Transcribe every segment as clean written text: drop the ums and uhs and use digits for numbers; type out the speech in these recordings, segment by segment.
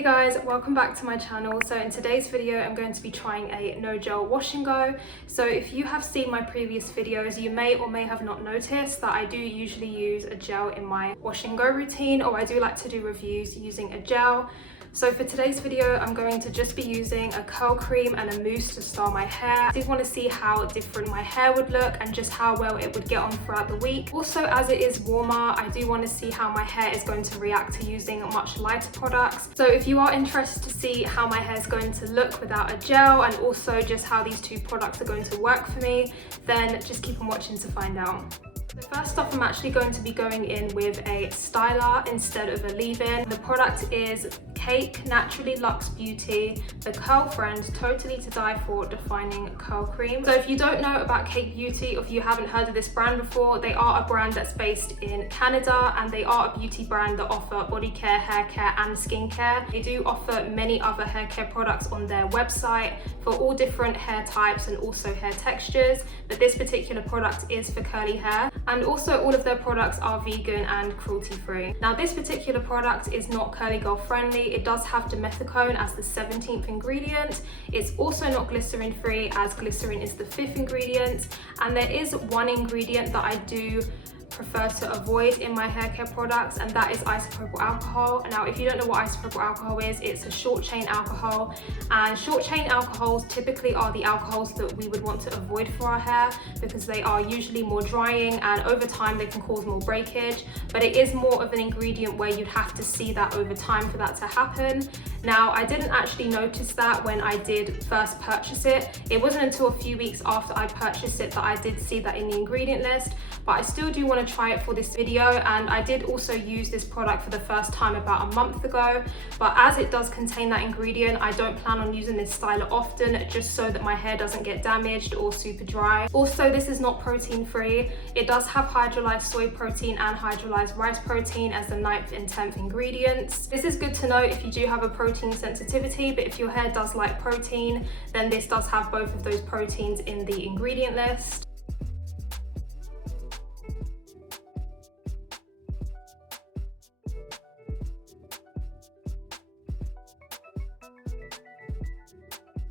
Hey guys, welcome back to my channel. So in today's video I'm going to be trying a no gel wash and go. So if you have seen my previous videos, you may or may have not noticed that I do usually use a gel in my wash and go routine, or I do like to do reviews using a gel. So for today's video, I'm going to just be using a curl cream and a mousse to style my hair. I did want to see how different my hair would look and just how well it would get on throughout the week. Also, as it is warmer, I do want to see how my hair is going to react to using much lighter products. So if you are interested to see how my hair is going to look without a gel, and also just how these two products are going to work for me, then just keep on watching to find out. So first off, I'm actually going to be going in with a styler instead of a leave-in. The product is Cake Naturally Luxe Beauty, the Curl Friend Totally to Die For Defining Curl Cream. So if you don't know about Cake Beauty, or if you haven't heard of this brand before, they are a brand that's based in Canada, and they are a beauty brand that offer body care, hair care and skincare. They do offer many other hair care products on their website for all different hair types and also hair textures, but this particular product is for curly hair. And also all of their products are vegan and cruelty free. Now this particular product is not curly girl friendly. It does have dimethicone as the 17th ingredient. It's also not glycerin free, as glycerin is the 5th ingredient. And there is one ingredient that I do prefer to avoid in my hair care products, and that is isopropyl alcohol. Now if you don't know what isopropyl alcohol is, it's a short chain alcohol, and short chain alcohols typically are the alcohols that we would want to avoid for our hair because they are usually more drying, and over time they can cause more breakage, but it is more of an ingredient where you'd have to see that over time for that to happen. Now I didn't actually notice that when I did first purchase it. It wasn't until a few weeks after I purchased it that I did see that in the ingredient list, but I still do want to try it for this video. And I did also use this product for the first time about a month ago, but as it does contain that ingredient, I don't plan on using this styler often, just so that my hair doesn't get damaged or super dry. Also, this is not protein free. It does have hydrolyzed soy protein and hydrolyzed rice protein as the 9th and 10th ingredients. This is good to know if you do have a protein sensitivity, but if your hair does like protein, then this does have both of those proteins in the ingredient list.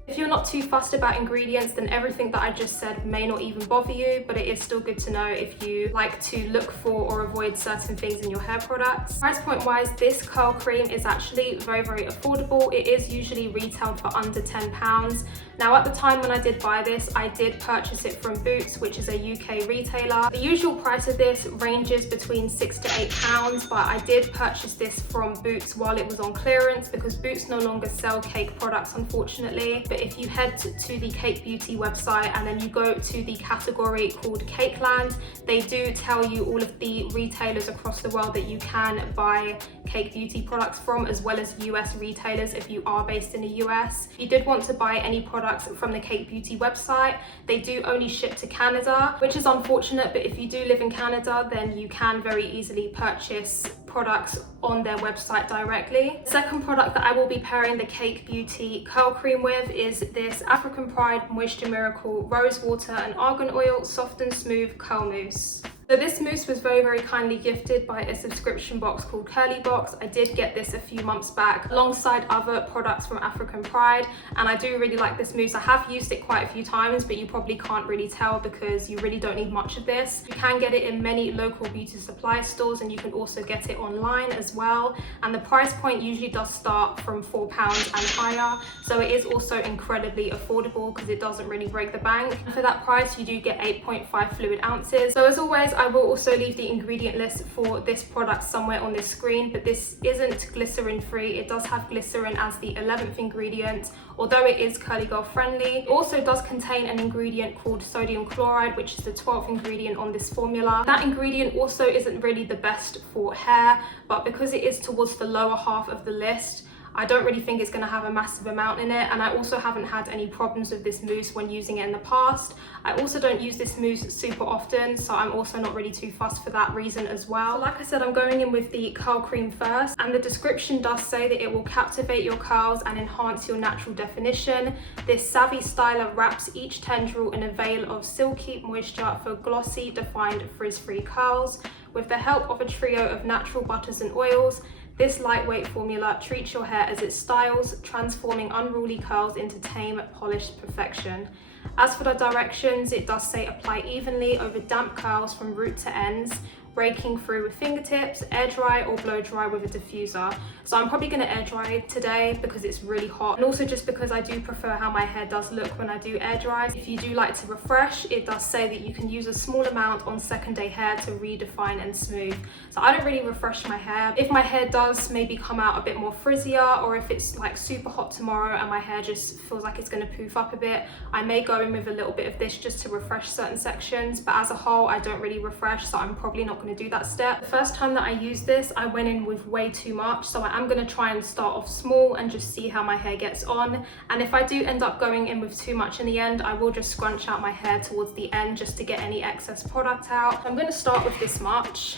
If you're not too fussed about ingredients, then everything that I just said may not even bother you, but it is still good to know if you like to look for or avoid certain things in your hair products. Price point wise, this curl cream is actually very affordable. It is usually retailed for under £10. Now at the time when I did buy this, I did purchase it from Boots, which is a UK retailer. The usual price of this ranges between £6 to £8, but I did purchase this from Boots while it was on clearance because Boots no longer sell cake products, unfortunately. But if you head to the Cake Beauty website and then you go to the category called Cakeland, they do tell you all of the retailers across the world that you can buy Cake Beauty products from, as well as US retailers if you are based in the US. If you did want to buy any products from the Cake Beauty website, they do only ship to Canada, which is unfortunate, but if you do live in Canada, then you can very easily purchase products on their website directly. The second product that I will be pairing the Cake Beauty curl cream with is this African Pride Moisture Miracle Rose Water and Argan Oil Soft and Smooth Curl Mousse. So this mousse was very kindly gifted by a subscription box called Curly Box. I did get this a few months back alongside other products from African Pride, and I do really like this mousse. I have used it quite a few times, but you probably can't really tell because you really don't need much of this. You can get it in many local beauty supply stores, and you can also get it online as well. And the price point usually does start from £4 and higher, so it is also incredibly affordable because it doesn't really break the bank. And for that price, you do get 8.5 fluid ounces. So as always, I will also leave the ingredient list for this product somewhere on this screen, but this isn't glycerin free. It does have glycerin as the 11th ingredient, although it is curly girl friendly. It also does contain an ingredient called sodium chloride, which is the 12th ingredient on this formula. That ingredient also isn't really the best for hair, but because it is towards the lower half of the list, I don't really think it's going to have a massive amount in it, and I also haven't had any problems with this mousse when using it in the past. I also don't use this mousse super often, so I'm also not really too fussed for that reason as well. So like I said, I'm going in with the curl cream first, and the description does say that it will captivate your curls and enhance your natural definition. This savvy styler wraps each tendril in a veil of silky moisture for glossy, defined, frizz-free curls. With the help of a trio of natural butters and oils, This lightweight formula treats your hair as it styles, transforming unruly curls into tame, polished perfection. As for the directions, it does say apply evenly over damp curls from root to ends, raking through with fingertips, air dry or blow dry with a diffuser. So I'm probably going to air dry today because it's really hot, and also just because I do prefer how my hair does look when I do air dry. If you do like to refresh, it does say that you can use a small amount on second day hair to redefine and smooth. So I don't really refresh my hair. If my hair does maybe come out a bit more frizzier, or if it's like super hot tomorrow and my hair just feels like it's going to poof up a bit, I may go in with a little bit of this just to refresh certain sections, but as a whole I don't really refresh, so I'm probably not going to do that step. The first time that I used this, I went in with way too much, so I am going to try and start off small and just see how my hair gets on. And if I do end up going in with too much in the end, I will just scrunch out my hair towards the end just to get any excess product out. I'm going to start with this much,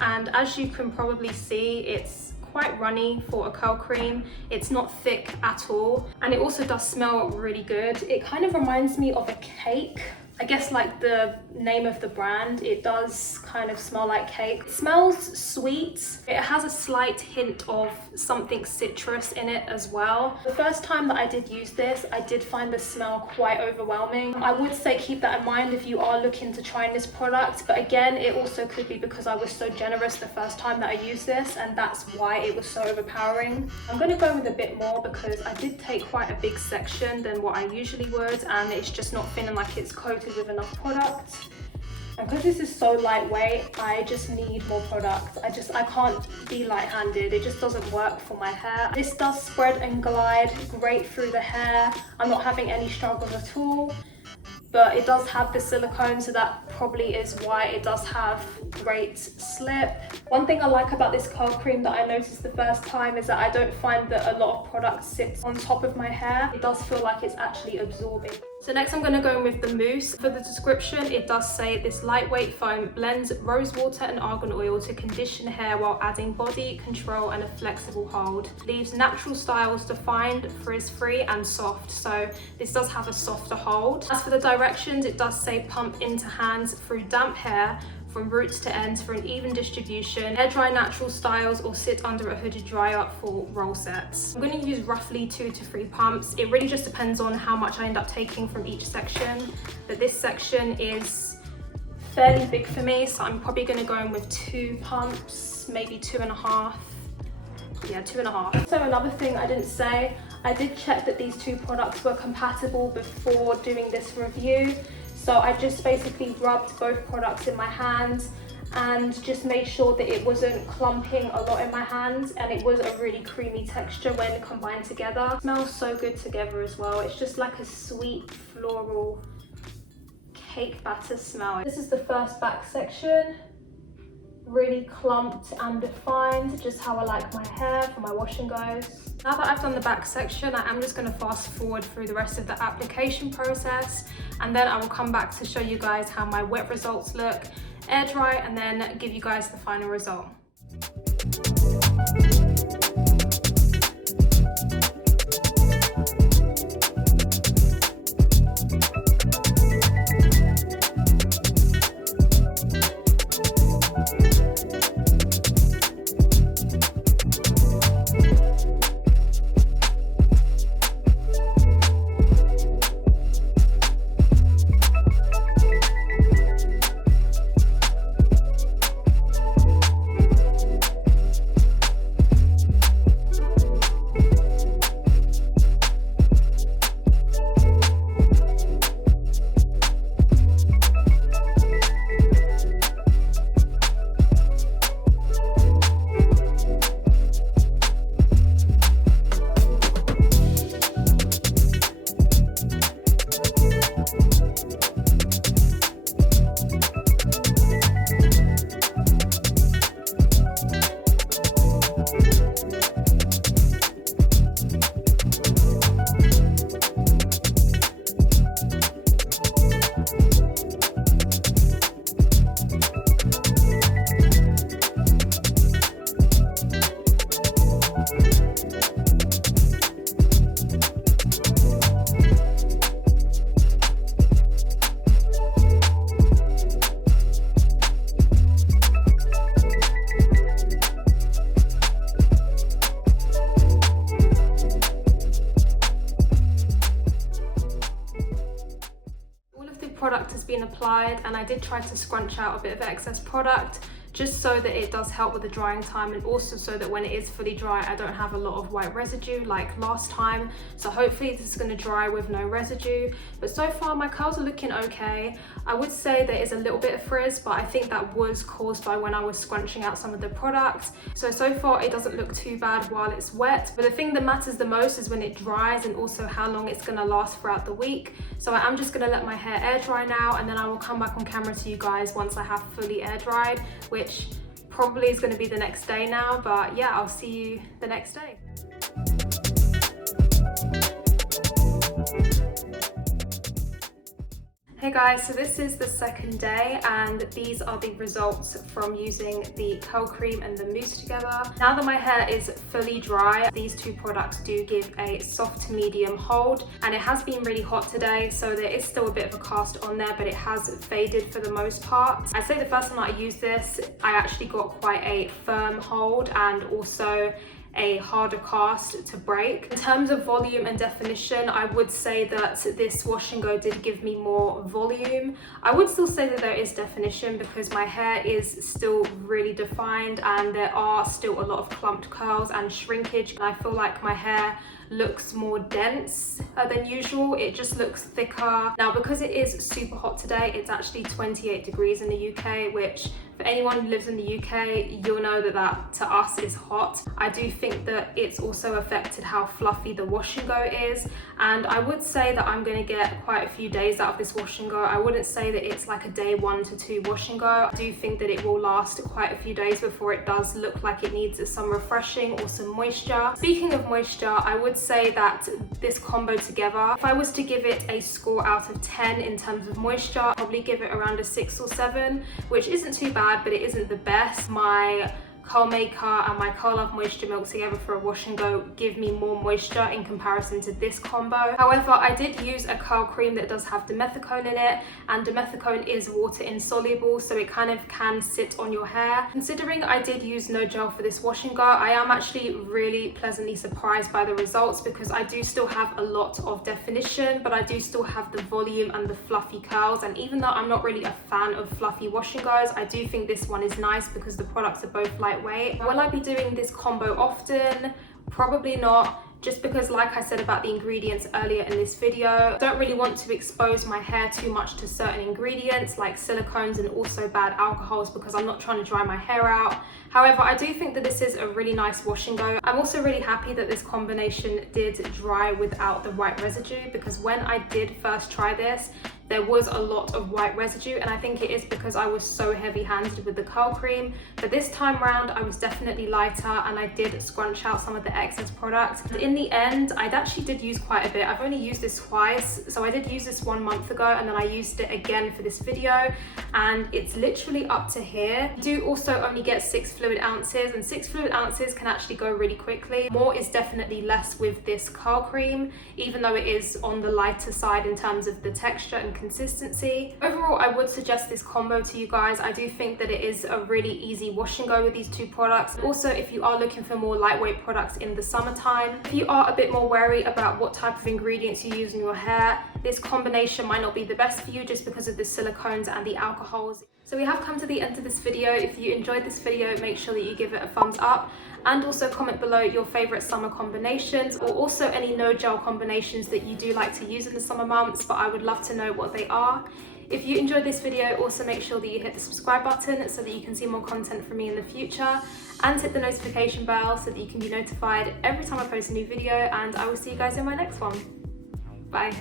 and as you can probably see, it's quite runny for a curl cream. It's not thick at all, and it also does smell really good. It kind of reminds me of a cake. I guess like the name of the brand, it does kind of smell like cake. It smells sweet. It has a slight hint of something citrus in it as well. The first time that I did use this, I did find the smell quite overwhelming. I would say keep that in mind if you are looking to try this product, but again, it also could be because I was so generous the first time that I used this, and that's why it was so overpowering. I'm going to go with a bit more because I did take quite a big section than what I usually would, and it's just not feeling like it's coated with enough product. And because this is so lightweight, I just need more product. I can't be light-handed. It just doesn't work for my hair. This does spread and glide great through the hair. I'm not having any struggles at all, but it does have the silicone, so that probably is why it does have great slip. One thing I like about this curl cream that I noticed the first time is that I don't find that a lot of product sits on top of my hair. It does feel like it's actually absorbing. So next I'm going to go in with the mousse. For the description, it does say this lightweight foam blends rose water and argan oil to condition hair while adding body control and a flexible hold. Leaves natural styles defined, frizz-free and soft. So this does have a softer hold. As for the directions, it does say pump into hands through damp hair from roots to ends for an even distribution, air dry natural styles, or sit under a hooded dryer for roll sets. I'm going to use roughly 2 to 3 pumps. It really just depends on how much I end up taking from each section, but this section is fairly big for me, so I'm probably going to go in with 2 pumps, maybe 2.5. Yeah, 2.5. So another thing I didn't say, I did check that these 2 products were compatible before doing this review. So I just basically rubbed both products in my hands and just made sure that it wasn't clumping a lot in my hands, and it was a really creamy texture when combined together. It smells so good together as well. It's just like a sweet floral cake batter smell. This is the first back section. Really clumped and defined, just how I like my hair for my wash and goes. Now that I've done the back section, I am just going to fast forward through the rest of the application process, and then I will come back to show you guys how my wet results look, air dry, and then give you guys the final result. product has been applied, and I did try to scrunch out a bit of excess product just so that it does help with the drying time, and also so that when it is fully dry I don't have a lot of white residue like last time. So hopefully this is going to dry with no residue. But so far my curls are looking okay. I would say there is a little bit of frizz, but I think that was caused by when I was scrunching out some of the products. So far it doesn't look too bad while it's wet, but the thing that matters the most is when it dries, and also how long it's going to last throughout the week. So I am just going to let my hair air dry now, and then I will come back on camera to you guys once I have fully air dried, which probably is going to be the next day now. But yeah, I'll see you the next day. Hey guys, so this is the second day, and these are the results from using the curl cream and the mousse together. Now that my hair is fully dry, these two products do give a soft to medium hold, and it has been really hot today, so there is still a bit of a cast on there, but it has faded for the most part. I'd say the first time I used this, I actually got quite a firm hold and also a harder cast to break. In terms of volume and definition, I would say that this wash and go did give me more volume. I would still say that there is definition because my hair is still really defined and there are still a lot of clumped curls and shrinkage, and I feel like my hair looks more dense than usual. It just looks thicker. Now because it is super hot today, it's actually 28 degrees in the UK, which for anyone who lives in the UK, you'll know that that to us is hot. I do think that it's also affected how fluffy the wash and go is, and I would say that I'm going to get quite a few days out of this wash and go. I wouldn't say that it's like a day 1 to 2 wash and go. I do think that it will last quite a few days before it does look like it needs some refreshing or some moisture. Speaking of moisture, I would say that this combo together, if I was to give it a score out of 10 in terms of moisture, I'd probably give it around a 6 or 7, which isn't too bad, but it isn't the best. My Curl Maker and my Curl Love Moisture Milk together for a wash and go give me more moisture in comparison to this combo. However, I did use a curl cream that does have dimethicone in it, and dimethicone is water insoluble, so it kind of can sit on your hair. Considering I did use no gel for this wash and go, I am actually really pleasantly surprised by the results, because I do still have a lot of definition, but I do still have the volume and the fluffy curls. And even though I'm not really a fan of fluffy wash and goes, I do think this one is nice because the products are both lightweight. Will I be doing this combo often? Probably not, just because, like I said about the ingredients earlier in this video, I don't really want to expose my hair too much to certain ingredients like silicones and also bad alcohols, because I'm not trying to dry my hair out. However, I do think that this is a really nice wash and go. I'm also really happy that this combination did dry without the white residue, because when I did first try this, there was a lot of white residue, and I think it is because I was so heavy-handed with the curl cream. But this time round I was definitely lighter, and I did scrunch out some of the excess products. In the end, I actually did use quite a bit. I've only used this twice, so I did use this 1 month ago, and then I used it again for this video, and it's literally up to here. You do also only get 6 fluid ounces, and 6 fluid ounces can actually go really quickly. More is definitely less with this curl cream, even though it is on the lighter side in terms of the texture and consistency. Overall, I would suggest this combo to you guys. I do think that it is a really easy wash and go with these two products. Also, if you are looking for more lightweight products in the summertime, if you are a bit more wary about what type of ingredients you use in your hair, this combination might not be the best for you just because of the silicones and the alcohols. So we have come to the end of this video. If you enjoyed this video, make sure that you give it a thumbs up, and also comment below your favorite summer combinations, or also any no gel combinations that you do like to use in the summer months, but I would love to know what they are. If you enjoyed this video, also make sure that you hit the subscribe button so that you can see more content from me in the future, and hit the notification bell so that you can be notified every time I post a new video, and I will see you guys in my next one. Bye.